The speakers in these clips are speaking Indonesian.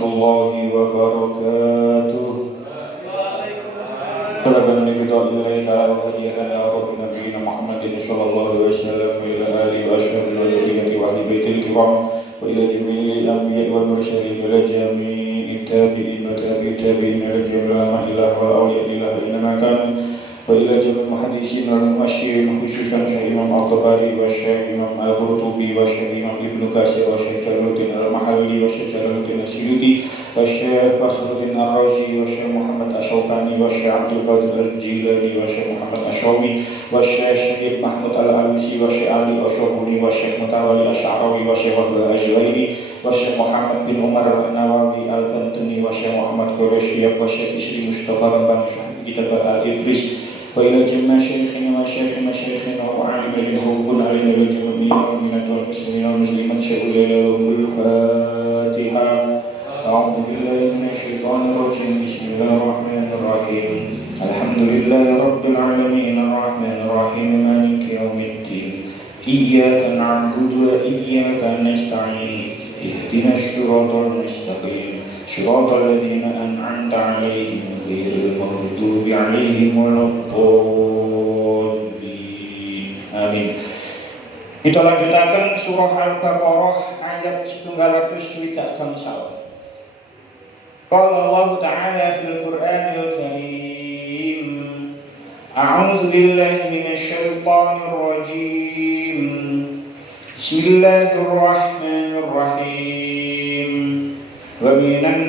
warahmatullahi wabarakatuh. Talabana billahi ta'ala wa hadiyatan ila nabiyina Muhammadin sallallahu alaihi wasallam wa ila alihi wa ashabihi wa ahli baitil kiram wa ila jami'il anbiya'i wal mursalin wa ila jami'it tabi'in wa tabi'in ila jami'il ilaha wa awliya ilaha innama kana wa ila jami'il muhaddisin wal mu'asyirin khususan Syekh Imam Al-Tabari wa Syekh Imam Al-Qurtubi wa Syekh Imam Ibnu Katsir wa Syekh Jalaluddin Al-Mahalli wa Syekh Jalaluddin As-Suyuti wa Syekh Fakhruddin Ar-Razi wa Syekh Muhammad Asy-Syaukani wa Syekh Abdul Qadir Al-Jilani wa Syekh Muhammad Asy-Syawi wa Syekh Syekh Mahmud Al-Alusi wa Syekh Ali Asy-Syabuni wa Syekh Mutawalli Asy-Sya'rawi wa Syekh Wahbah Asy-Syuairi wa Syekh Muhammad bin Umar An-Nawawi Al-Bantani wa Syekh Muhammad Quraisy wa Syekh Isri Mustafa Bambang Syahid Kitab Al-Idris wa ila jami'i syekhina wa syekhina wa alim al-hubun alina wa jami'i al-mu'minat wal muslimin wal muslimat syahidul Fatiha. A'udzu billahi minasy syaithanir rajim. Bismillahirrahmanirrahim. Alhamdulillahi rabbil alamin arrahmanir rahim maliki yaumiddin. Iyyaka na'budu wa iyyaka nasta'in. Ihdinas siratal mustaqim. Shiratal ladzina an'amta 'alaihim ghairil maghdubi 'alaihim waladdallin. Amin. Kita lanjutaken surah Al-Baqarah ayat 160 gangsal. Qala Allah Ta'ala fil Qur'anil Karim. A'udzu billahi minasy syaithanir rajim. Bismillahirrahmanirrahim. Wa minan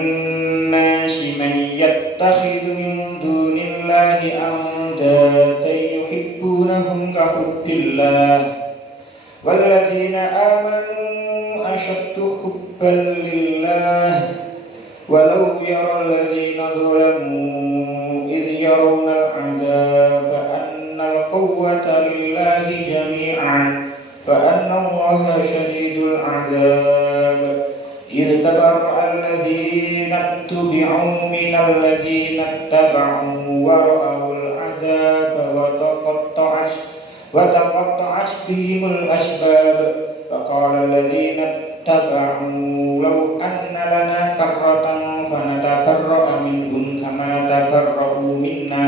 nasi man yattakhidhu min dunillahi andada yuhibbunahum ka hubbillah walladzina amanu ashaddu hubban lillah walau yara alladzina zalamu idh yarawna al'adzaba anna al-quwwata lillahi jami'an fa anna allaha shadidul 'adzab. إذ تبرأ الذين اتبعوا من الذين اتبعوا ورأوا العذاب وتقطعت بهم الأسباب فقال الذين اتبعوا لو أن لنا كرة فنتبرأ منهم كما تبرأوا منا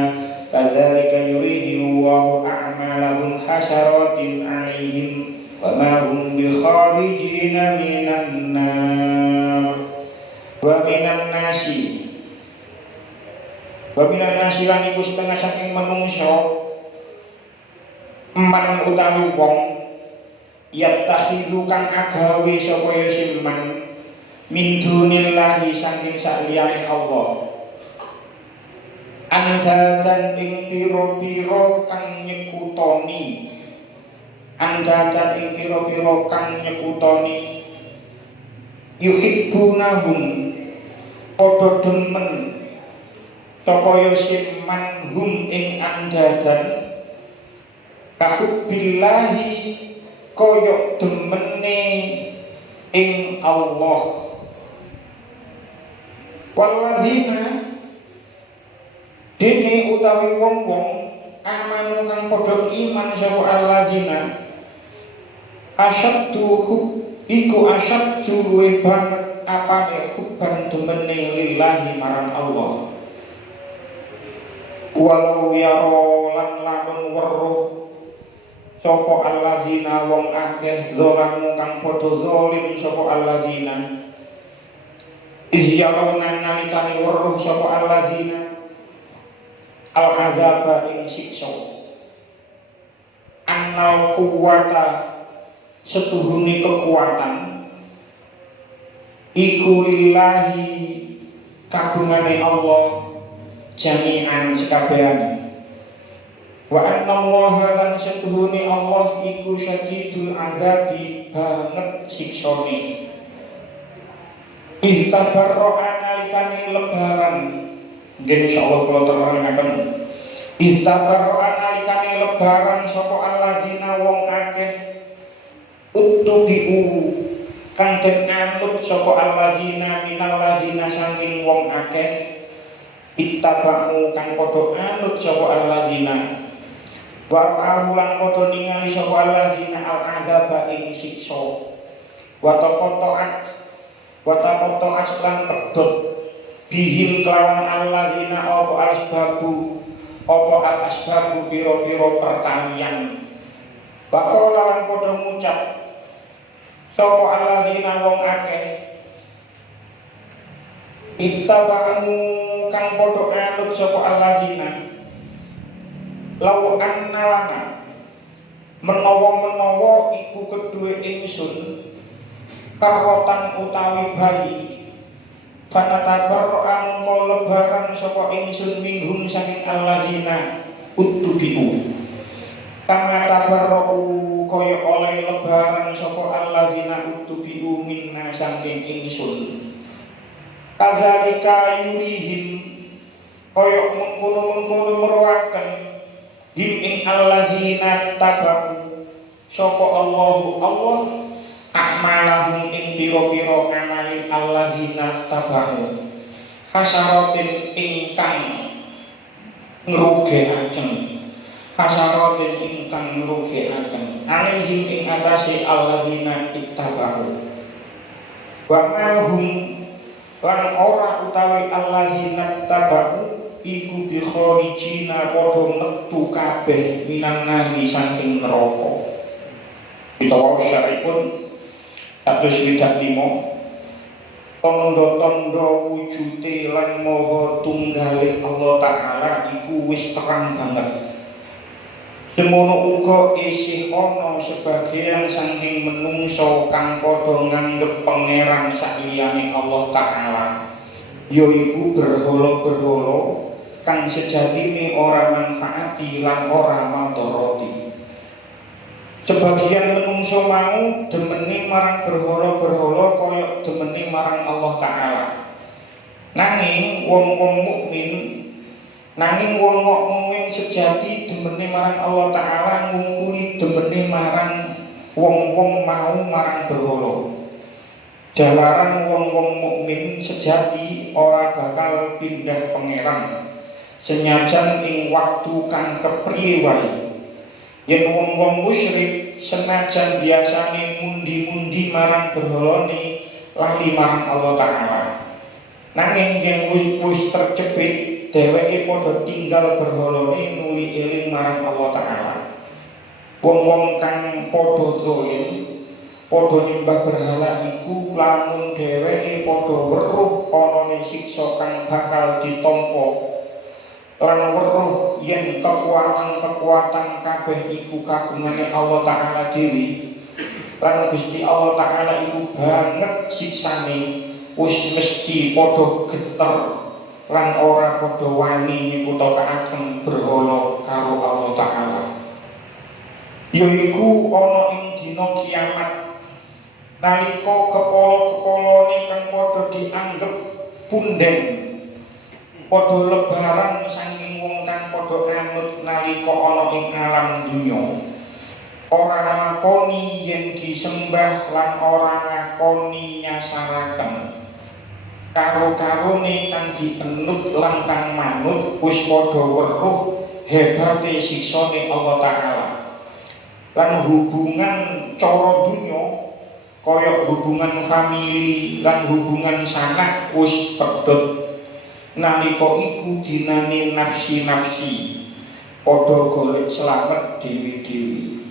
كذلك يريهم الله أعمالهم حسرات عليهم وما هم بخارجين من النار. Wa minan nasi lan iku setengah saking manungsa man utawi wong yattakhidhu kang agawe sapa ya siman min dunillahi saking saliyane Allah andadan ing pira-pira kang nyekutoni andadan ing pira-pira kang nyekutoni yuhibbunahum padha demen tapaya siman hum ing andadan kahubbillahi kaya demene ing Allah walladzina dene utawi wong-wong amanu kang padha iman sapa alladzina asyaddu iku asyaddu luwih banget apane hubban demene lillahi marang Allah walau yaro lan lamun weruh sapa alladzina wong akeh zalamu kang padha zalim sapa alladzina izyaruna nalikane weruh sapa alladzina al-azaba ing siksa annal quwwata setuhune kekuatan iku lillahi kagungane Allah jami'an sekabehane wa anna allaha lan setuhune Allah iku syadidul azabi banget siksane istabarra analikane lebaran nggih insyaallah kula terangaken istabarra analikane lebaran sapa alladzina wong akeh utubiu kang den nganut sapa alladzina minal ladzina saking wong akeh ittaba'u kang padha anut sapa alladzina wa awulan padha ningali sapa alladzina al-adzaba ing siksa wa taqatta'at wa taqatta'at lan pedhot bihim kelawan alladzina apa al-asbabu pira-pira pertanian. Bakal lan padha ngucap sapa alladzina wong akeh ittaba'u kang padha anut sapa alladzina law annalana menawa iku kedue ingsun karotan utawi bayi fanatabar angko lebaran sapa ingsun minhum saking alladzina uttubi'u kama tabarra'u kaya oleh lebaran sapa alladzina uttubi'u minna saking ingsun kadzalika yurihim kaya mengkono-mengkono meruaken him ing alladzina tabaru sapa Allah akmalahum ing pira-pira amali alladzina tabaru hasaratin ingkang ngrugekaken alaihim ing atase alladzina ittabaru wa mahum lan ora utawi alladzina tabaru iku bi kharijina padha metu kabeh minan nari saking neraka. Utawa syaripun 125 tondo-tondo wujude lan maha tunggale Allah Ta'ala iku wis terang banget. Semono uga isih ana sebagian saking menungso kang padha nganggep pangeran sakliyane Allah Ta'ala yaiku berhala-berhala kang sejatine ora manfaati lan ora madharati. Sebagian menungso mau demene marang berhala-berhala kaya demene marang Allah Ta'ala. Nanging wong-wong mukmin sejati demene marang Allah Ta'ala ngungkuli demene marang wong-wong mau marang berhala. Jalaran wong-wong mukmin sejati ora bakal pindah pangeran senyajan ing waktu kang kepriye wae. Yen wong-wong musyrik senajan biasane mundi-mundi marang berhalane lali marang Allah Ta'ala. Nanging yen wis terjepit dheweke padha tinggal berhalane nuli eling marang Allah Ta'ala. Wong-wong kang padha zalim padha nyembah berhala iku lamun dheweke padha weruh anane siksa kang bakal ditampa lan weruh yen kekuatan kabeh iku kagungane Allah Ta'ala dhewe lan Gusti Allah Ta'ala iku banget siksane wis mesti padha geter lan ora padha wani nyiputakaken berhala karo Allah Ta'ala. Yaiku ana ing dina kiamat nalika kepala-kepalane kang padha dianggep punden padha lebaran saking wong kang padha anut nalika ana ing alam dunya ora ngakoni yen disembah lan ora ngakoni nyasaraken karo-karone kang dienut lan kang manut wis padha weruh hebate siksane Allah Ta'ala. Lan hubungan cara dunya kaya hubungan famili lan hubungan sanak wis pedhot nalika iku dinane nafsi-nafsi padha golek slamet dhewe-dhewe.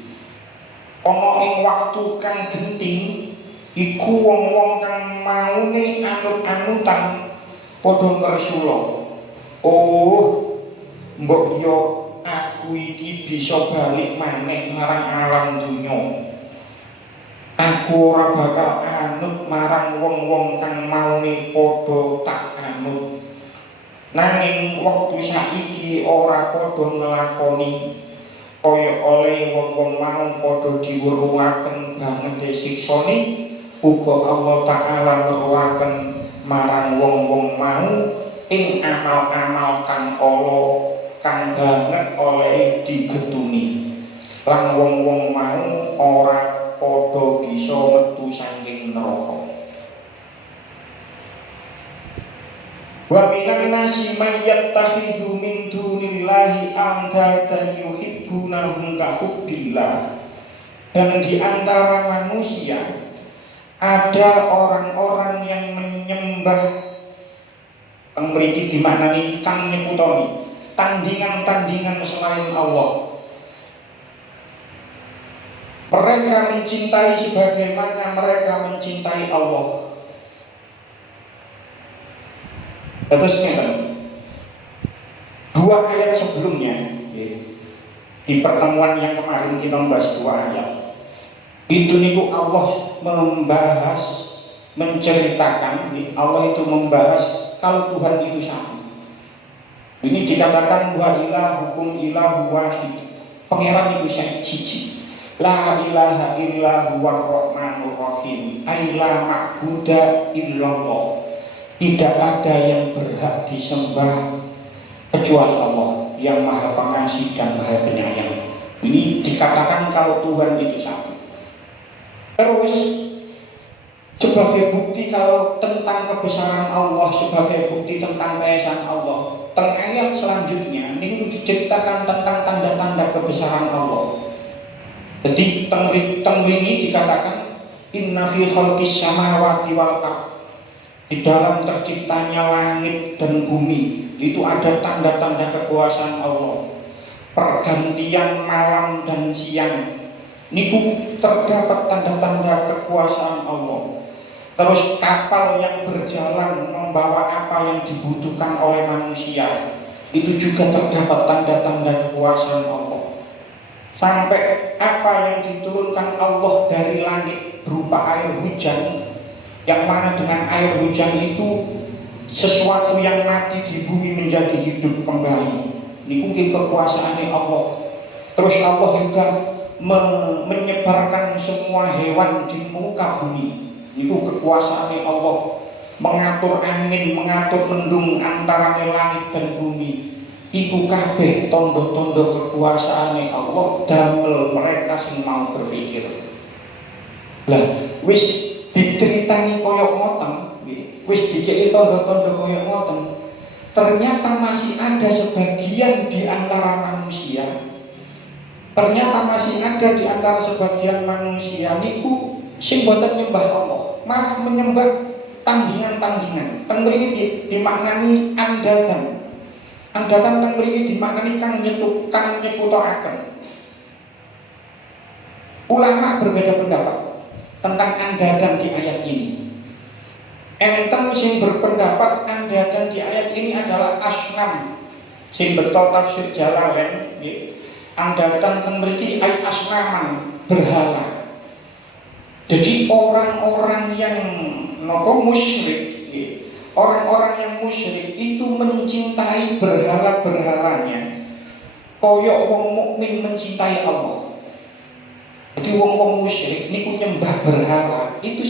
Ana ing waktu kang genting iku wong-wong kang maune anut-anutan padha ngresula. Oh, mbok yo aku iki bisa balik maneh marang alam dunya. Aku ora bakal anut marang wong-wong kang maune padha tak anut. Nanging wektu saiki ora padha nglakoni kaya oleh wong-wong mau padha diweruhaken banget siksane uga Allah Ta'ala weruhaken marang wong-wong mau ing amal-amal kang ala kang banget oleh digetuni lan wong-wong mau ora padha bisa metu saking neraka. Wa minan nasi may yattakhidhu min dunillahi andatan yuhibbunahum ka hubbillah. Dan di antara manusia ada orang-orang yang menyembah mriki dimaknani kang nyekutoni tandingan-tandingan selain Allah. Mereka mencintai sebagaimana mereka mencintai Allah. Terus dua ayat sebelumnya, di pertemuan yang kemarin kita membahas dua ayat. Itu niku Allah membahas, menceritakan, Allah itu membahas kalau Tuhan itu satu. Ini dikatakan wa ilahukum ilahu wahid. Pangeran itu siji. La ilaha illa huwar rahmanur rahim. Ai la ma'buda illallah. Tidak ada yang berhak disembah kecuali Allah yang Maha Pengasih dan Maha Penyayang. Ini dikatakan kalau Tuhan itu satu. Terus sebagai bukti kalau tentang kebesaran Allah, sebagai bukti tentang keesaan Allah, teng ayat selanjutnya ini diceritakan tentang tanda-tanda kebesaran Allah. Jadi teng ini dikatakan inna fi khalqis samawati wal ardh. Di dalam terciptanya langit dan bumi itu ada tanda-tanda kekuasaan Allah. Pergantian malam dan siang niku terdapat tanda-tanda kekuasaan Allah. Terus kapal yang berjalan membawa apa yang dibutuhkan oleh manusia, itu juga terdapat tanda-tanda kekuasaan Allah. Sampai apa yang diturunkan Allah dari langit berupa air hujan, yang mana dengan air hujan itu sesuatu yang mati di bumi menjadi hidup kembali. Niku kekuasaannya Allah. Terus Allah juga menyebarkan semua hewan di muka bumi. Itu kekuasaannya Allah. Mengatur angin, mengatur mendung antara langit dan bumi. Iku kabeh tondo-tondo kekuasaannya Allah damel mereka sing mau berpikir. Lah, wis diceritani koyok ngoten, wis dikei tondo-tondo koyok ngoten. Ternyata masih ada sebagian di antara manusia. Ternyata masih ada di antara sebagian manusia niku sing boten nyembah Allah, malah menyembah tandingan-tandingan. Teng mriki dimaknani andadan. Andadan teng mriki dimaknani kang nyekutoaken. Ulama berbeda pendapat tentang andadan di ayat ini. Enten sing berpendapat andadan di ayat ini adalah asnam. Sing betul tafsir Jalalain nggih. Andadan teng mriki ayat asnaman, berhala. Jadi orang-orang yang musyrik, orang-orang yang musyrik itu mencintai berhala-berhalanya koyok wong mukmin mencintai Allah. Jadi wong musyrik niku nyembah berhala, itu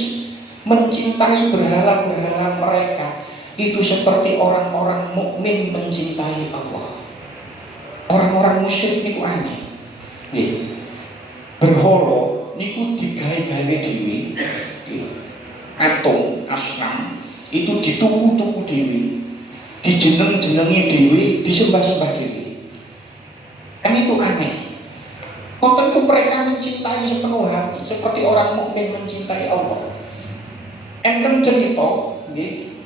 mencintai berhala-berhala mereka itu seperti orang-orang mukmin mencintai Allah. Orang-orang musyrik niku aneh. Nggih. Berhala niku digawe-gawe dhewe. Atom, asnam itu dituku-tuku dhewe, dijeneng-jenengi dhewe, disembah-sembah dhewe. Kan itu aneh. Kok tentu mereka mencintai sepenuh hati seperti orang mukmin mencintai Allah. Enten cerita nggih,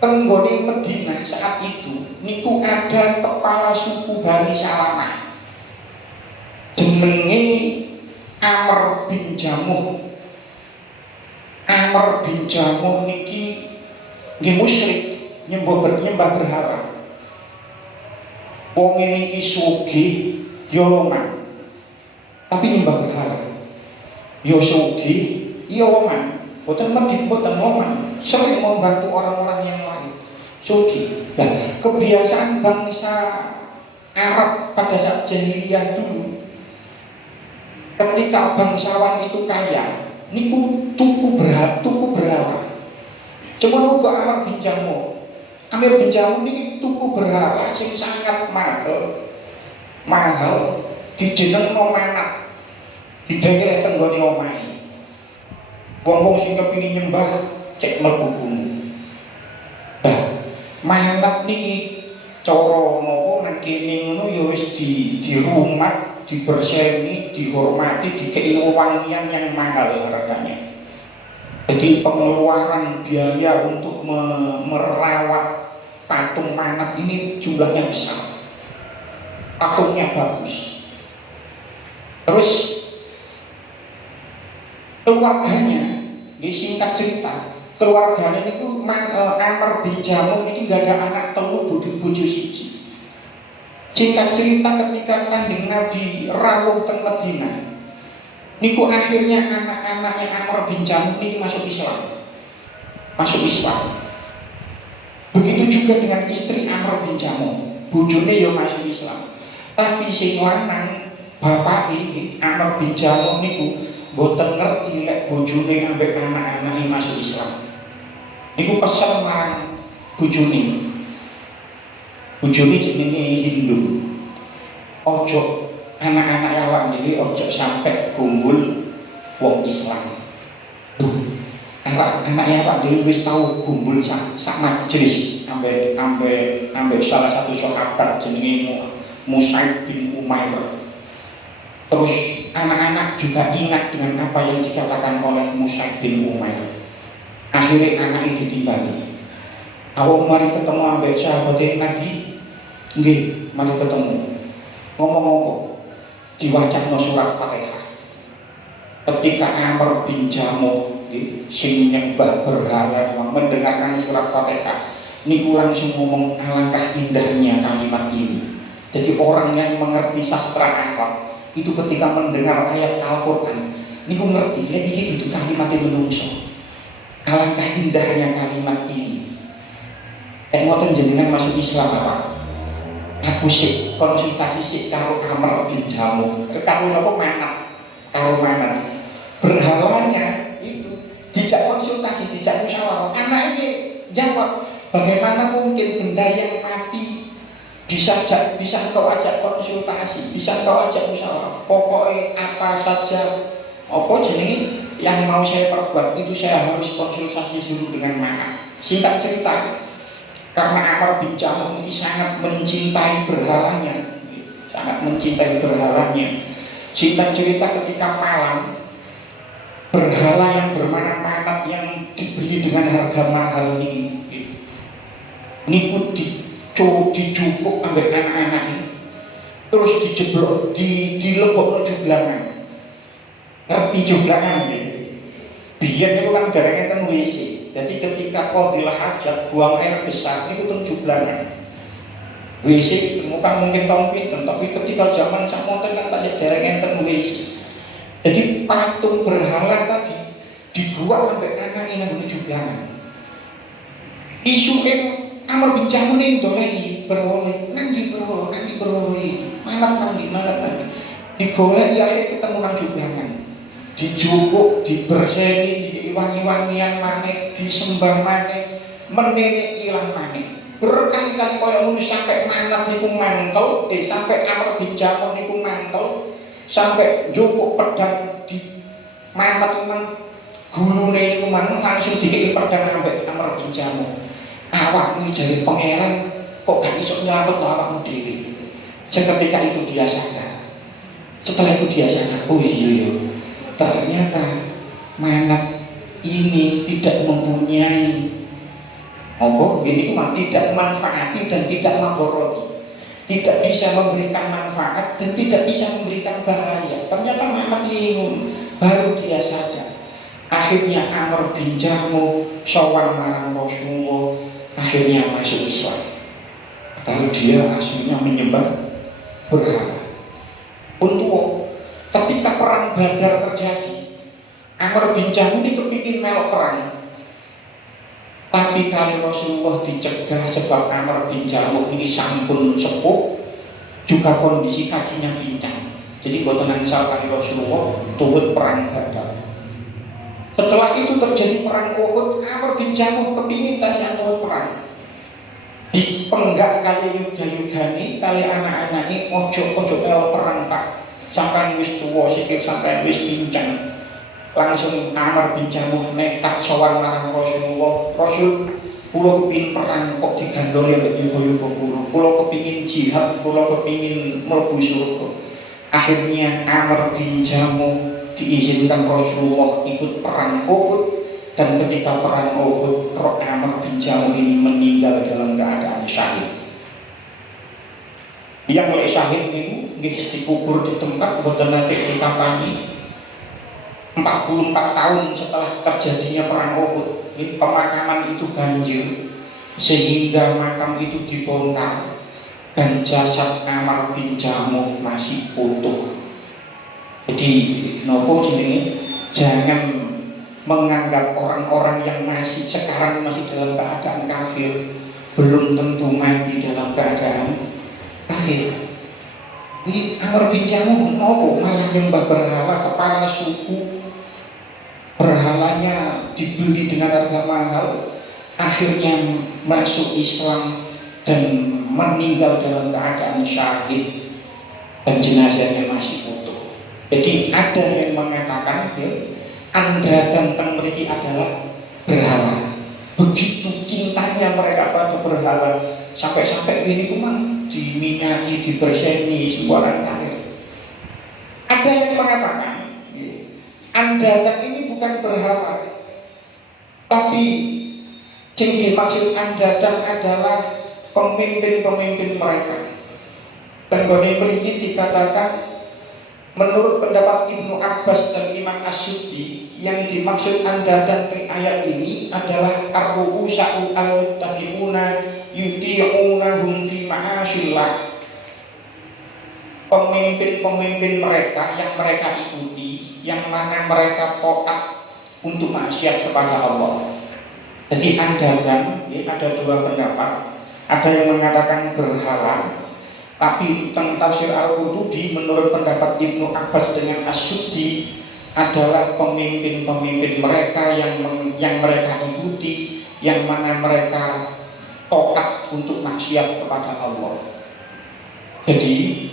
tenggone Madinah saat itu niku ada kepala suku Bani Salamah. Jenenge Amr bin Jamuh. Amr bin Jamuh niki nggih musyrik, nyembah berhala. Wong niki sugih ya loman, tapi nyembah berhala. Ya sugih, ya loman, boten medhit boten loman, sering membantu orang-orang yang lain. Sugih. Nah, kebiasaan bangsa Arab pada saat jahiliyah dulu, ketika bangsawan itu kaya, niku tuku berhala. Cuma uga Amr bin Jamuh. Amr bin Jamuh niki tuku berhala sing sangat mahal dijenengno manat. Didengkel teng nggone omahe. Wong-wong sing kepengin nyembah cek mlebu bumi. Nah, manat niki cara napa nang kene ngono ya wis dirumat, diberseni, dihormati, dikei wewangian yang mahal harganya. Jadi pengeluaran biaya untuk merawat patung Manat ini jumlahnya besar. Patungnya bagus. Terus keluarganya, singkat cerita, keluarganya itu Amr bin Jamuh ini gak ada anak telu bojo siji. Singkat cerita ketika Kanjeng Nabi rawuh teng Madinah, niku akhirnya anak-anaknya Amr bin Jamuh ini masuk Islam. Masuk Islam. Begitu juga dengan istri Amr bin Jamuh, bojone ya masuk Islam. Tapi sing lanang bapak ini Amr bin Jamuh niku boten ngerti lek bojone ambek anak-anake masuk Islam. Niku pesen marang bojone. Bojone jenenge Hindu. Ojo anak-anak awak dhewe ojo sampai gumbul wong Islam. Duh, anak awak dhewe wis tau gumbul sak majelis ambek salah satu sahabat jenenge Mus'ab bin Umair. Terus anak-anak juga ingat dengan apa yang dikatakan oleh Mus'ab bin Umair. Akhirnya anak itu ditimbali. Awak mari ketemu ambek sahabat Nabi. Nggih, mari ketemu. Ngomong apa? Diwacana surat Fatihah. Ketika Amr bin Jamuh sing nyembah berhala mendengarkan surat Fatihah, niku langsung ngomong alangkah indahnya kalimat ini. Jadi orang yang mengerti sastra Arab itu ketika mendengar ayat Al-Quran niku ngerti, lek iki dudu kalimat menungso. Alangkah indahnya kalimat ini. Ngoten jenengan masuk Islam apa? Aku sih konsultasi sih karo Amr bin Jamuh. Karo apa Manat? Karo Manat. Berhalanya itu dijak konsultasi, dijak musyawarah. Anak ini jawab, bagaimana mungkin benda yang mati bisa kau ajak konsultasi, bisa kau ajak musyawarah. Pokoknya apa saja, apa jenenge yang mau saya perbuat itu saya harus konsultasi dulu dengan Manat. Singkat cerita, karena Amr bin Jamuh ini sangat mencintai berhalanya, sangat mencintai berhalanya. Singkat cerita ketika malam, berhala yang bermana Manat yang dibeli dengan harga mahal ini, niku dicukuk ambek anak-anak ini, terus dijeblok, dilebokno jublangan. Ngerti jublangan nggih? Biyen niku kan dereng enten WC. Jadi ketika qadil hajat buang air besar itu jublangan. WC ditemukan mungkin tahun pinten, tapi ketika zaman sakmonten kan tasih dereng enten WC. Jadi patung berhala tadi dibuat sampai anak ini nang jublangan. Isuke Amr bin Jamuh ini doleki beroleh, nanti beroleh, Manat nanti. Digoleki akhirnya ketemu nang jublangan. Dijukuk, diberseni, diwangi-wangian maneh, disembah maneh, menene ilang maneh. Berkali-kali kaya ngono sampai Manat niku mangkel, sampai Amr bin Jamuh niku mangkel, sampai jukuk pedang di Manat iman gulune niku mang langsung dikeki pedang ambek Amr bin Jamuh. Awakmu jare pangeran kok gak iso nyelamet awakmu dhewe. Seketika itu dia sadar. Setelah itu dia sadar, oh iya. Ternyata Manat ini tidak mempunyai ini mah tidak manfaati dan tidak magoroti, tidak bisa memberikan manfaat dan tidak bisa memberikan bahaya. Ternyata Manat ini baru dia sadar. Akhirnya Amr bin Jamuh sowan marang Rasulullah, akhirnya masuk Islam. Lalu dia aslinya menyembah berhala. Untuk ketika perang Badar terjadi, Amr bin Jamuh itu kepingin melok perang, tapi kali Rasulullah dicegah sebab Amr bin Jamuh ini sampun sepuh, juga kondisi kakinya pincang. Jadi boten angsal kali Rasulullah tuwet perang Badar. Setelah itu terjadi perang Uhud, Amr bin Jamuh kepingin tasih tuwet perang. Dipenggak kali yuga-yugani, kali anak-anak ini ojo melok perang Pak. Sampai wis tuwa sikil, sampai wis pincang. Langsung Amr bin Jamuh nekat sowan marang Rasulullah. Rasul, kula kepingin perang kok digandoli ambek yuga-yuga kula. Kula kepingin jihad, kula kepingin mlebu surga. Akhirnya Amr bin Jamuh diizinkan Rasulullah ikut perang Uhud. dan ketika perang Uhud, Roh Amr bin Jamuh ini meninggal dalam keadaan syahid. Yang oleh syahid ini dikubur di tempat boten nate dikapani 44 tahun setelah terjadinya perang Uhud. Pemakaman itu banjir sehingga makam itu dibongkar dan jasad Amr bin Jamuh masih utuh. Jadi nopo jenenge, jangan menganggap orang-orang yang masih sekarang masih dalam keadaan kafir belum tentu mati dalam keadaan kafir. Ini Amr bin Jamuh nopo malah nyembah berhala, kepala suku, berhalanya dibeli dengan harga mahal, akhirnya masuk Islam dan meninggal dalam keadaan syahid dan jenazahnya masih utuh. Jadi ada yang mengatakan Anda dan mereka adalah berhala. Begitu cintanya mereka pada berhala, sampai-sampai ini kumang diminyaki, diberseni sembarang kali. Ada yang mengatakan Anda dan ini bukan berhala, tapi yang dimaksud Anda dan adalah pemimpin-pemimpin mereka. Dan ini dikatakan menurut pendapat Ibnu Abbas dan Imam Asy'udi, yang dimaksud Anda dan ayat ini adalah ar-ru'usa'u al-muttaqi'una yuti'unahum fi ma'asyillah. Pemimpin-pemimpin mereka yang mereka ikuti, yang mana mereka taat untuk maksiat kepada Allah. Jadi Anda dan ada dua pendapat. Ada yang mengatakan berhala, tapi tentang tafsir Al-Qurtubi menurut pendapat Ibnu Abbas dengan Asy'udi adalah pemimpin-pemimpin mereka yang mereka ikuti, yang mana mereka taat untuk maksiat kepada Allah. Jadi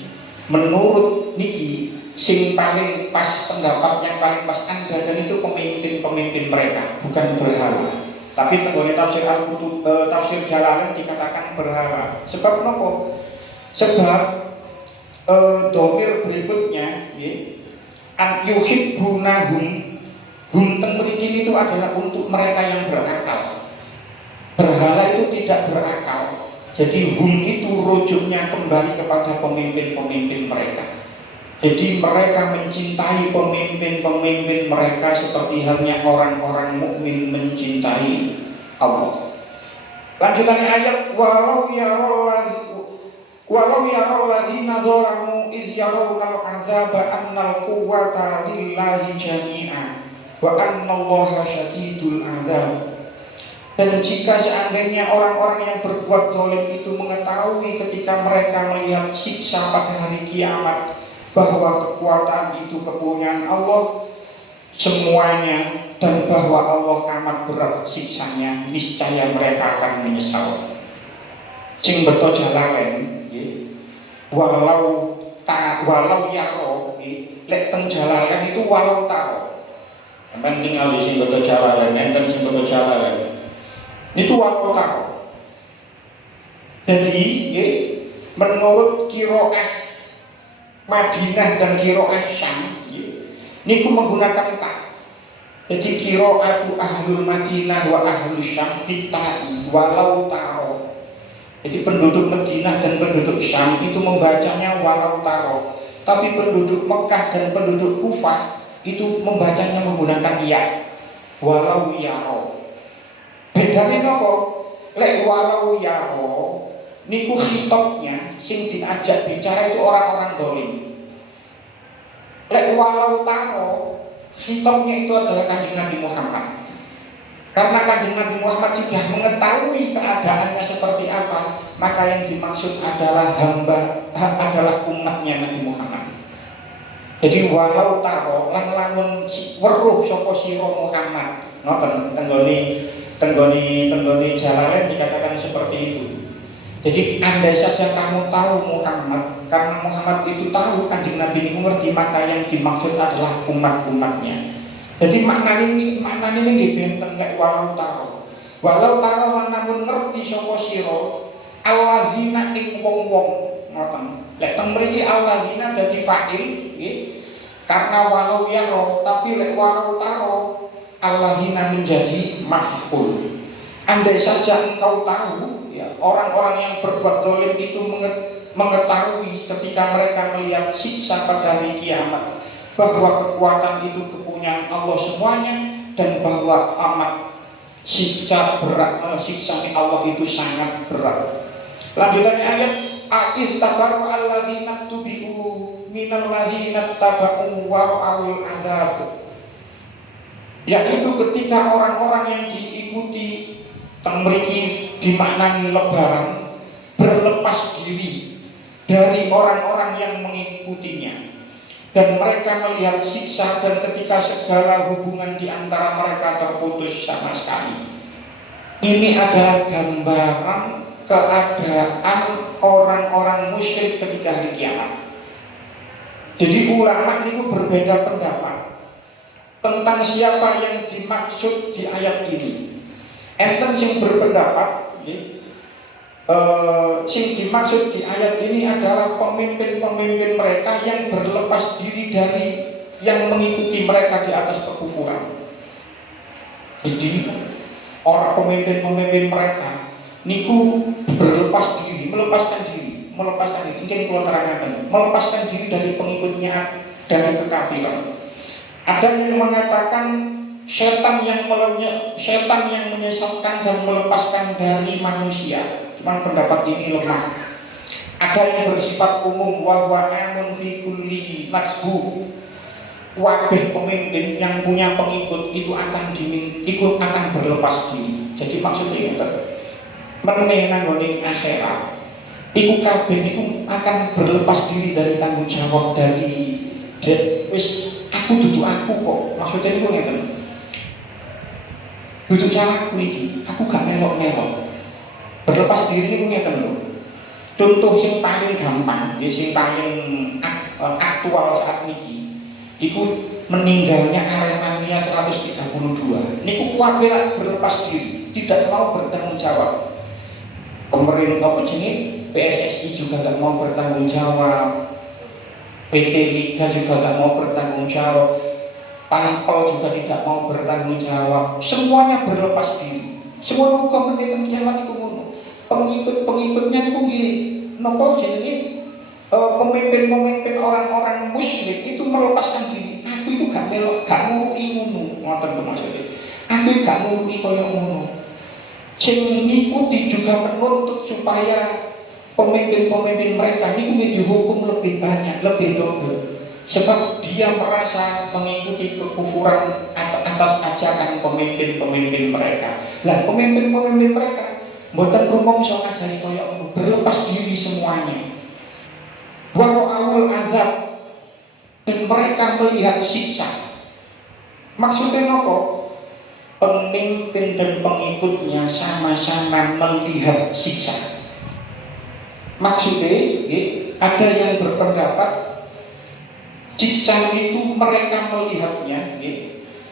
menurut niki sing paling pas, pendapat yang paling pas Anda dan itu pemimpin-pemimpin mereka, bukan berhala. Tapi tenggone tafsir Al-Qurtubi, tafsir Jalalain dikatakan berhala. Sebab nopo? Sebab domir berikutnya an yuhibbunahum, hum teng mriki itu adalah untuk mereka yang berakal. Berhala itu tidak berakal. Jadi hum itu rujuknya kembali kepada pemimpin-pemimpin mereka. Jadi mereka mencintai pemimpin-pemimpin mereka seperti halnya orang-orang mukmin mencintai Allah. Lanjutannya ayat walau yarul ladzina zalamu idh yarawna al-'adzaba annal quwwata lillahi jami'an wa annallaha syadidul 'adzab. Dan jika seandainya orang-orang yang berbuat zalim itu mengetahui ketika mereka melihat siksa pada hari kiamat bahwa kekuatan itu kepunyaan Allah semuanya dan bahwa Allah amat berat siksanya, niscaya mereka akan menyesal. Sing beto Jalalain walau yaro lek teng Jalalain itu walau taro. Sampeyan tinggal di sing beto Jalalain, enten sing beto Jalalain. Itu walau taro. Jadi menurut qiraah Madinah dan qiraah Syam niku menggunakan ta. Jadi qiraatu ahlul Madinah wa ahlul Syam bitai walau taro. Jadi penduduk Madinah dan penduduk Syam itu membacanya walau taro. Tapi penduduk Mekah dan penduduk Kufah itu membacanya menggunakan ya. Walau yaro. Bedane nopo? Lek walau yaro niku khitabnya sing diajak bicara itu orang-orang zalim. Lek walau taro khitabnya itu adalah Kanjeng Nabi Muhammad. Karena Kanjeng Nabi Muhammad sudah mengetahui keadaannya seperti apa, maka yang dimaksud adalah adalah umatnya Nabi Muhammad. Jadi walau taro lan lamun weruh sapa sira Muhammad, ngoten tenggoni Jalalain dikatakan seperti itu. Jadi andai saja kamu tahu Muhammad, karena Muhammad itu tahu Kanjeng Nabi ini mengerti, maka yang dimaksud adalah umat-umatnya. Jadi maknanya ini nggih benten lek walau taro. Walau taro namun ngerti sapa sira allazina ing wong-wong ngoten. Lek teng mriki allazina dadi fa'il nggih. Karena walau yaro, tapi lek walau taro alladzina menjadi maf'ul. Andai saja engkau tahu, ya, orang-orang yang berbuat zalim itu mengetahui ketika mereka melihat siksa pada hari kiamat, bahwa kekuatan itu kepunyaan Allah semuanya, dan bahwa amat siksa berat, siksanya Allah itu sangat berat. Lanjutannya ayat, a'id tabaru alladzina tubi'u minal ladzina taba'u wara'ul azab. Yaitu ketika orang-orang yang diikuti memiliki dimaknani lebaran, berlepas diri dari orang-orang yang mengikutinya, dan mereka melihat siksa, dan ketika segala hubungan di antara mereka terputus sama sekali. Ini adalah gambaran keadaan orang-orang musyrik ketika hari kiamat. Jadi ulama itu berbeda pendapat tentang siapa yang dimaksud di ayat ini. Enten yang berpendapat yang dimaksud di ayat ini adalah pemimpin-pemimpin mereka yang berlepas diri dari yang mengikuti mereka di atas kekufuran. Jadi orang pemimpin-pemimpin mereka niku berlepas diri, melepaskan diri, mungkin kalau terangkan, melepaskan diri dari pengikutnya dari kekafiran. Ada yang mengatakan setan yang menyesatkan dan melepaskan dari manusia. Cuma pendapat ini lemah. Ada yang bersifat umum, wa amun fi kulli masbu. Wabih pemimpin yang punya pengikut itu akan berlepas diri. Jadi maksudnya itu menenang nggone akhirat. Iku kabeh iku akan berlepas diri dari tanggung jawab dari wis aku duduk aku kok. Maksudnya niku ngeten. Duduk salahku iki, aku gak melok-melok. Berlepas diri niku ngeten lho. Contoh sing paling gampang, ya sing paling aktual saat niki, iku meninggalnya Aremania 132. Niku kabeh berlepas diri, tidak mau bertanggung jawab. Pemerintah apa jenis PSSI juga tidak mau bertanggung jawab, PT Liga juga tidak mau bertanggung jawab, Panpel juga tidak mau bertanggung jawab. Semuanya berlepas diri. Semua hukum pendidikan kiamat itu pengikut-pengikutnya itu nopo jenis pemimpin-pemimpin orang-orang musyrik itu melepaskan diri. Aku itu gak melok, gak ngurui ngono, ngoten maksudnya. Aku gak ngurui koyo ngono. Sing ngikuti juga menuntut supaya pemimpin-pemimpin mereka ini dihukum lebih banyak, lebih double. Sebab dia merasa mengikuti kekufuran atas ajakan pemimpin-pemimpin mereka. Lah pemimpin-pemimpin mereka mboten rumangsa ngajari koyo ngono, berlepas diri semuanya. Wara'ul azab, dan mereka melihat siksa. Maksudnya nopo? Pemimpin dan pengikutnya sama-sama melihat siksa. Maksudnya, ada yang berpendapat siksa itu mereka melihatnya,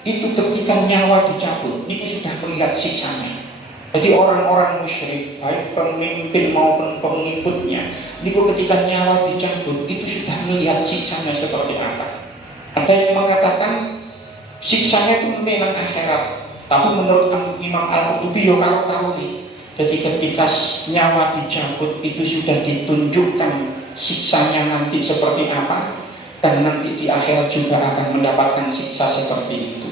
itu ketika nyawa dicabut, itu sudah melihat siksanya. Jadi orang-orang musyrik, baik pemimpin maupun pengikutnya, itu ketika nyawa dicabut, itu sudah melihat siksanya seperti apa. Ada yang mengatakan siksanya itu memang akhirat. Tapi menurut Imam Al-Qurtubi ya karo-karo nih. Jadi ketika nyawa dicabut itu sudah ditunjukkan siksanya nanti seperti apa, dan nanti di akhirat juga akan mendapatkan siksa seperti itu.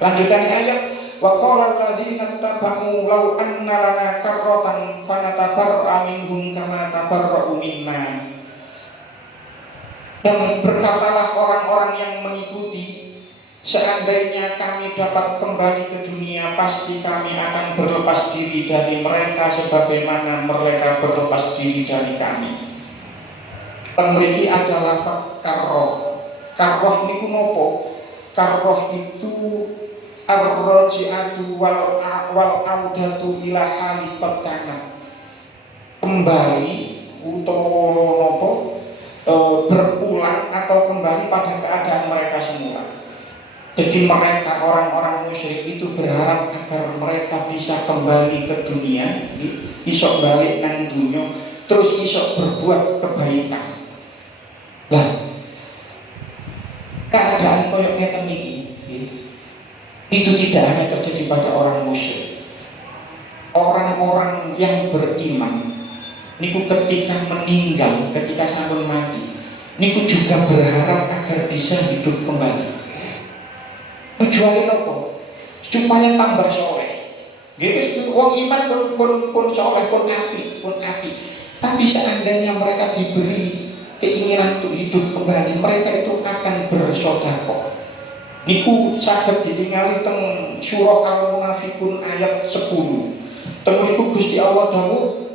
Lanjutannya ayat, wa qala allazina taba'u law anna lana karratan fanatabarra minhum kama tabarra'u minna. Dan berkatalah orang-orang yang mengikuti, seandainya kami dapat kembali ke dunia, pasti kami akan berlepas diri dari mereka sebagaimana mereka berlepas diri dari kami. Memiliki adalah lafaz karroh. Karroh ini kunopo? Karroh itu ar-raji'atu wal audatu ila halikot kana. Kembali utawa nopo? Berpulang atau kembali pada keadaan mereka semula. Jadi mereka orang-orang musyrik itu berharap agar mereka bisa kembali ke dunia, isok balik nang dunia, terus isok berbuat kebaikan. Lah, keadaan koyok ngeten iki, Itu tidak hanya terjadi pada orang musyrik. Orang-orang yang beriman niku ketika meninggal, ketika sampun mati, niku juga berharap agar bisa hidup kembali. Tujuannya apa? Supaya tambah soleh. Gitu, wong iman pun soleh, pun api. Tapi seandainya mereka diberi keinginan untuk hidup kembali, mereka itu akan bersedekah. Niku saged ditingali teng surah Al-Munafiqun ayat 10. Teng niku Gusti Allah dawuh,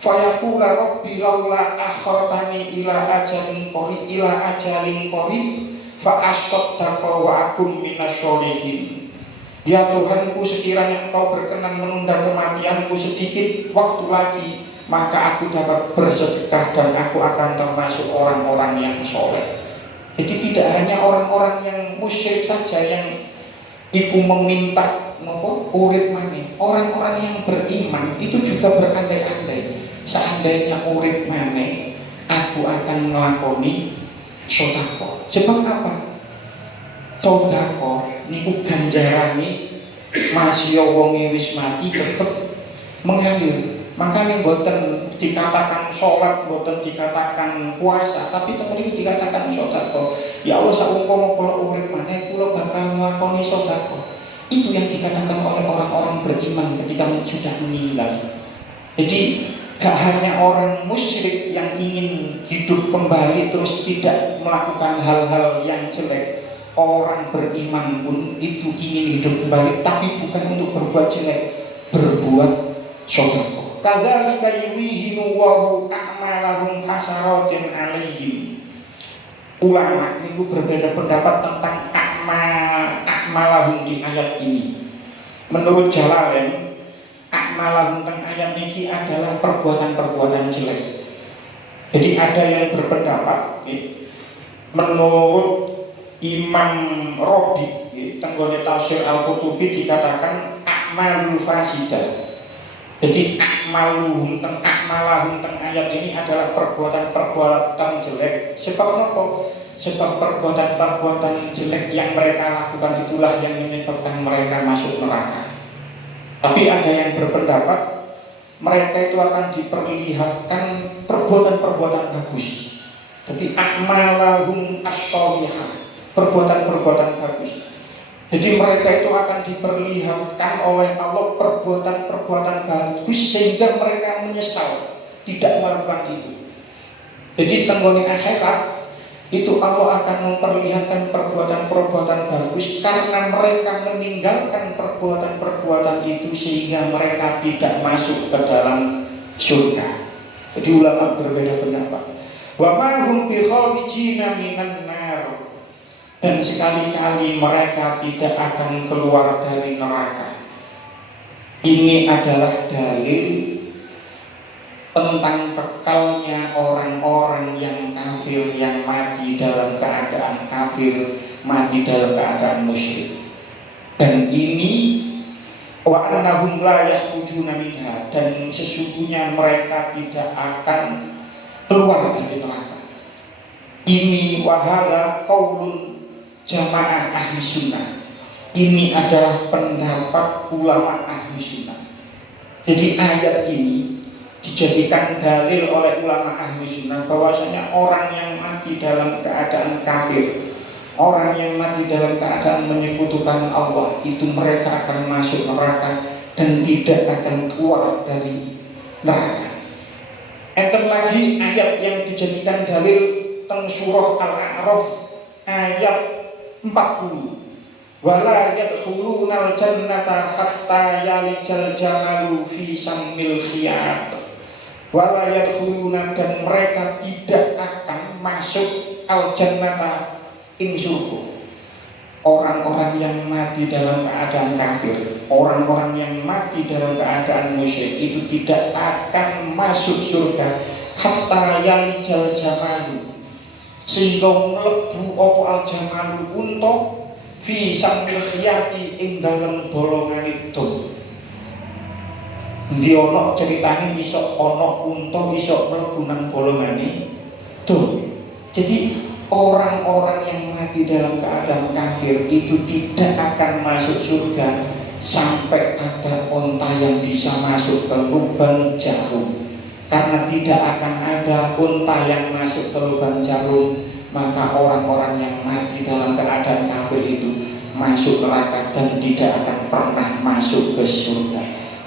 fayaqula rabbi laula akhartani ila ajalin qarib fa asaddaqa wa akum minasyolihin. Ya Tuhanku, sekiranya Engkau berkenan menunda kematianku sedikit waktu lagi, maka aku dapat bersedekah dan aku akan termasuk orang-orang yang soleh. Jadi tidak hanya orang-orang yang musyrik saja yang ibu meminta urip maneh. Orang-orang yang beriman itu juga berandai-andai, seandainya urip maneh, aku akan melakoni sedekah. Sebab apa? Sedekah niku ganjarane masih wong wis mati tetep mengalir. Makanya boten dikatakan sholat, boten dikatakan puasa, tapi temen ini dikatakan sedekah. Ya Allah, saumpama kula urip maneh kula bakal nglakoni sedekah. Itu yang dikatakan oleh orang-orang beriman ketika sudah meninggal. Jadi gak hanya orang musyrik yang ingin hidup kembali terus tidak melakukan hal-hal yang jelek. Orang beriman pun itu ingin hidup kembali, tapi bukan untuk berbuat jelek, berbuat sedekah. Kadzalika yurihinu Allahu a'malahum hasaratin 'alaihim. Ulama niku berbeda pendapat tentang a'malahum di ayat ini. Menurut Jalalain, a'malahum tentang ayat ini adalah perbuatan-perbuatan jelek. Jadi ada yang berpendapat, menurut Imam Robi, tenggone tafsir Al-Qurtubi dikatakan a'malul fasidah. Jadi a'malahum teng ayat ini adalah perbuatan-perbuatan jelek. Sebab apa? Sebab perbuatan-perbuatan jelek yang mereka lakukan itulah yang menyebabkan mereka masuk neraka. Tapi ada yang berpendapat mereka itu akan diperlihatkan perbuatan-perbuatan bagus. Jadi a'malahum as-sholihah, perbuatan-perbuatan bagus. Jadi mereka itu akan diperlihatkan oleh Allah perbuatan-perbuatan bagus sehingga mereka menyesal tidak melakukan itu. Jadi tenggone akhirat itu Allah akan memperlihatkan perbuatan-perbuatan bagus karena mereka meninggalkan perbuatan-perbuatan itu sehingga mereka tidak masuk ke dalam surga. Jadi ulama berbeda pendapat. Wa ma hum bi kharijina minan nar. Dan sekali-kali mereka tidak akan keluar dari neraka. Ini adalah dalil tentang kekalnya orang-orang yang kafir, yang mati dalam keadaan kafir, mati dalam keadaan musyrik. Dan ini wa annahum la yakhrujuna minha, dan sesungguhnya mereka tidak akan keluar dari neraka. Ini wahala qaulun jamaah ahli sunnah. Ini adalah pendapat ulama ahli sunnah. Jadi ayat ini dijadikan dalil oleh ulama ahli sunnah bahwasanya orang yang mati dalam keadaan kafir, orang yang mati dalam keadaan menyekutukan Allah, itu mereka akan masuk neraka dan tidak akan keluar dari neraka. Enter lagi ayat yang dijadikan dalil teng surah Al-A'raf ayat 40. Wala yadkhulunal jannata hatta yalijal jamalu fi sammil khiyat. Wala yadkhuluna, dan mereka tidak akan masuk al jannata ing surga. Orang-orang yang mati dalam keadaan kafir, orang-orang yang mati dalam keadaan musyrik itu tidak akan masuk surga hatta yalijal jamalu, sehingga mlebu apa al-jamalu unta fi samil khiyati ing dalem bolongane dom. Ndi ana ceritane iso ana unta iso mlebu nang bolongane dom. Jadi orang-orang yang mati dalam keadaan kafir itu tidak akan masuk surga sampai ada unta yang bisa masuk ke lubang jarum. Karena tidak akan ada unta yang masuk ke lubang jarum, maka orang-orang yang mati dalam keadaan kafir itu masuk neraka dan tidak akan pernah masuk ke surga.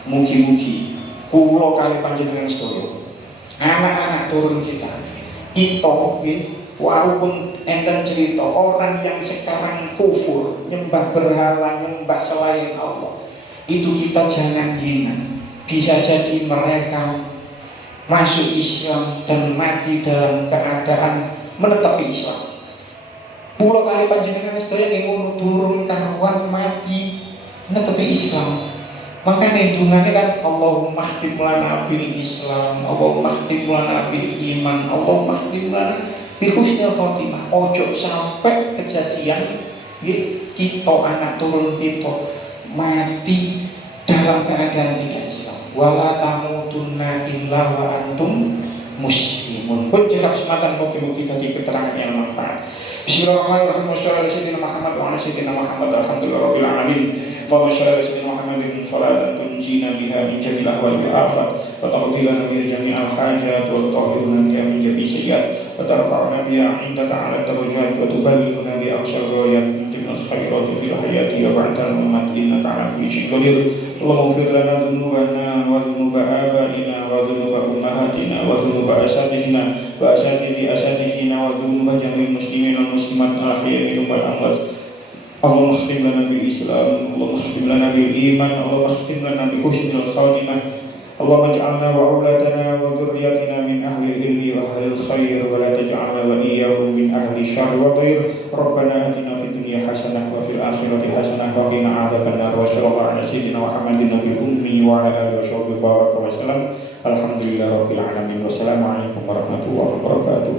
Mugi-mugi kula kali panjenengan sedaya, anak-anak turun kita walaupun enten cerita orang yang sekarang kufur, nyembah berhala, nyembah selain Allah, itu kita jangan hina. Bisa jadi mereka masuk Islam dan mati dalam keadaan menetapi Islam. Pulau kali panjenengan sedaya yang turun karuan mati menetapi Islam. Makanya hitungannya kan Allahumma khtim lana bil Islam, Allahumma khtim lana bil iman, Allahumma khtim lana bi husnil khotimah. Ojo sampai kejadian kita anak turun kita mati dalam keadaan tidak Islam. Wala tamutunna illa wa antum muslimun. Pun jika kesempatan mugi-mugi tadi keterangan yang manfaat. Bismillahirrahmanirrahim. Wassallallahu ala sayyidina Muhammad wa ala sayyidina Muhammad. Alhamdulillahirabbil alamin. Wa sallallahu ala sayyidina Muhammadin salatan tunjina biha min jamil ahwal wal afat wa taqdi lana biha jami'al hajat wa tutahhiruna biha min jami'i sayyi'at wa tarfa'una biha 'indaka 'ala darajat wa tuballighuna bi aqsal ghayat min jami'il khairat fil hayati wa ba'da al-mamat innaka 'ala kulli syai'in qadir. Allahumma ighfir lana dhunubana wa dhunuba abaina wa dhunuba ummahatina wa dhunuba asatidina wa asatidi asatidina wa dhunuba jami'il muslimin wal muslimat al-ahya'i minhum wal amwat. Allahumma khtim lana bil Islam, Allahumma khtim lana bil iman, Allahumma khtim lana bi husnil khatimah. Allahumma ij'alna wa auladana wa dhurriyyatina min ahli ilmi wa ahli khair wa la taj'alna wa iyyahum min ahli syarr wa dhair. Rabbana atina fid dunya hasanah wa fil akhirati hasanah wa qina adzabannar. Wa sallallahu ala sayyidina Muhammadin nabiyil ummi wa ala alihi washabbihi wa sallam. Alhamdulillahirabbil alamin. Wassalamu alaikum warahmatullahi wabarakatuh.